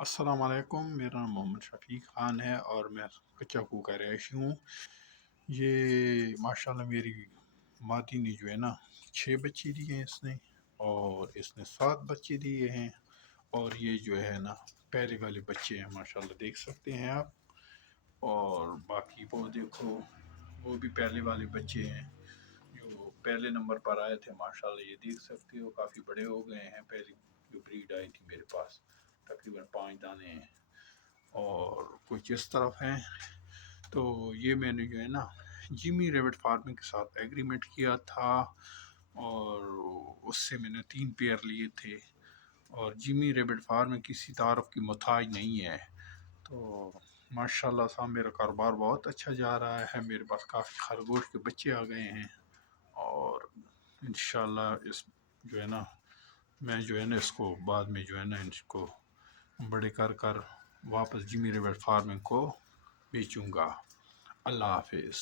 السلام علیکم، میرا نام محمد شفیق خان ہے اور میں کچا کو کا رہائشی ہوں۔ یہ ماشاءاللہ میری ماتی نے جو ہے نا 6 بچے دیے ہیں اس نے، اور اس نے 7 بچے دیے ہیں، اور یہ جو ہے نا پہلے والے بچے ہیں، ماشاءاللہ دیکھ سکتے ہیں آپ، اور باقی وہ دیکھو وہ بھی پہلے والے بچے ہیں جو پہلے نمبر پر آئے تھے۔ ماشاءاللہ یہ دیکھ سکتے ہو کافی بڑے ہو گئے ہیں۔ پہلی جو بریڈ آئی تھی میرے پاس تقریباً 5 دانے ہیں، اور کچھ اس طرف ہیں۔ تو یہ میں نے جو ہے نا جمی ریبٹ فارمنگ کے ساتھ ایگریمنٹ کیا تھا، اور اس سے میں نے 3 پیئر لیے تھے، اور جمی ریبٹ فارمنگ کسی تعارف کی محتاج نہیں ہے۔ تو ماشاءاللہ صاحب میرا کاروبار بہت اچھا جا رہا ہے، میرے پاس کافی خرگوش کے بچے آ گئے ہیں، اور انشاءاللہ اس جو ہے نا میں جو ہے نا اس کو بعد میں جو ہے نا ان کو بڑے کر واپس جمی ریبٹ فارمنگ کو بیچوں گا۔ اللہ حافظ۔